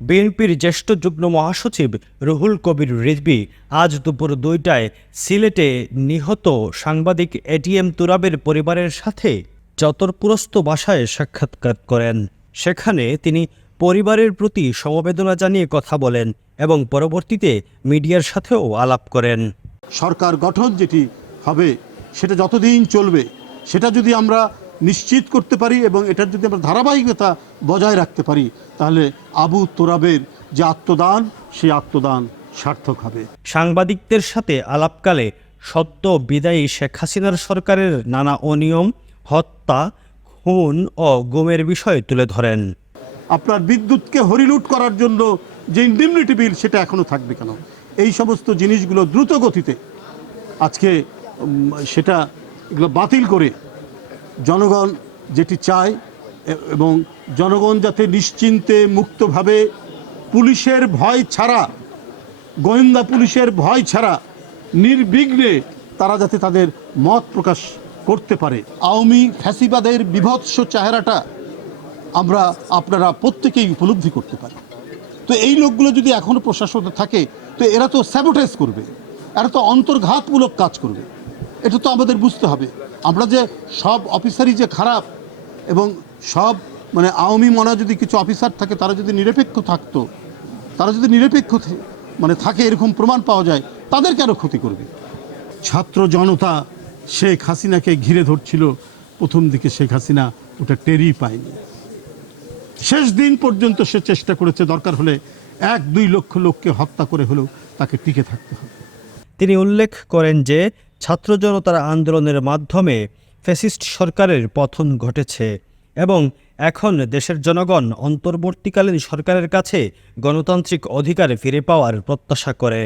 বিএনপির জ্যেষ্ঠ যুগ্ম মহাসচিব রুহুল কবির রিজবি আজ দুপুর দুইটায় সিলেটে নিহত সাংবাদিক এটিএম তুরাবের পরিবারের সাথে চতরপুরস্ত বাসায় সাক্ষাৎকার করেন। সেখানে তিনি পরিবারের প্রতি সমবেদনা জানিয়ে কথা বলেন এবং পরবর্তীতে মিডিয়ার সাথেও আলাপ করেন। সরকার গঠন যেটি হবে, সেটা যতদিন চলবে, সেটা যদি আমরা নিশ্চিত করতে পারি এবং এটার যদি আমরা ধারাবাহিকতা বজায় রাখতে পারি তাহলে আবু তোরাবের যে আত্মদান সেই আত্মদান সার্থক হবে। সাংবাদিকদের সাথে আলাপকালে সদ্য বিদায়ী শেখ হাসিনার সরকারের নানা অনিয়ম হত্যা খুন ও গুমের বিষয় তুলে ধরেন। আপনার বিদ্যুৎকে হরিলুট করার জন্য যে ইন্ডিমনিটি বিল সেটা এখনও থাকবে কেন? এই সমস্ত জিনিসগুলো দ্রুত গতিতে আজকে সেটা এগুলো বাতিল করে জনগণ যেটি চায় এবং জনগণ যাতে নিশ্চিন্তে, মুক্তভাবে পুলিশের ভয় ছাড়া, গোয়েন্দা পুলিশের ভয় ছাড়া, নির্বিঘ্নে তারা যাতে তাদের মত প্রকাশ করতে পারে। আওয়ামী ফ্যাসিবাদের বিভৎস চেহারাটা আমরা আপনারা প্রত্যেকেই উপলব্ধি করতে পারি। তো এই লোকগুলো যদি এখনও প্রশাসনে থাকে, তো এরা তো স্যাবোটাইজ করবে। এরা তো অন্তর্ঘাতমূলক কাজ করবে। এটা তো আমাদের বুঝতে হবে। আমরা যে সব অফিসারই যে খারাপ এবং সব মানে আওয়ামী মনে যদি কিছু অফিসার থাকে, তারা যদি নিরপেক্ষ থাকতো, তারা যদি নিরপেক্ষ মানে থাকে এরকম প্রমাণ পাওয়া যায়, তাদের কেন ক্ষতি করবে? ছাত্র জনতা শেখ হাসিনাকে ঘিরে ধরছিল, প্রথম দিকে শেখ হাসিনা ওটা টেরই পায়নি। শেষ দিন পর্যন্ত সে চেষ্টা করেছে, দরকার হলে এক দুই লক্ষ লোককে হত্যা করে হলেও তাকে টিকে থাকতে হবে। তিনি উল্লেখ করেন যে ছাত্র জনতার আন্দোলনের মাধ্যমে ফ্যাসিস্ট সরকারের পতন ঘটেছে এবং এখন দেশের জনগণ অন্তর্বর্তীকালীন সরকারের কাছে গণতান্ত্রিক অধিকার ফিরে পাওয়ার প্রত্যাশা করে।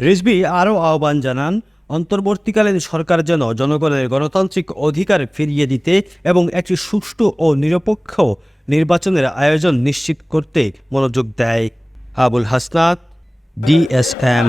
রিজবি আরও আহ্বান জানান, অন্তর্বর্তীকালীন সরকার যেন জনগণের গণতান্ত্রিক অধিকার ফিরিয়ে দিতে এবং একটি সুষ্ঠু ও নিরপেক্ষ নির্বাচনের আয়োজন নিশ্চিত করতে মনোযোগ দেয়। আবুল হাসনাত, ডিএসএম।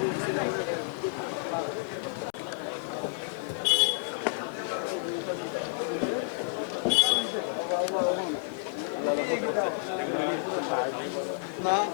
하나?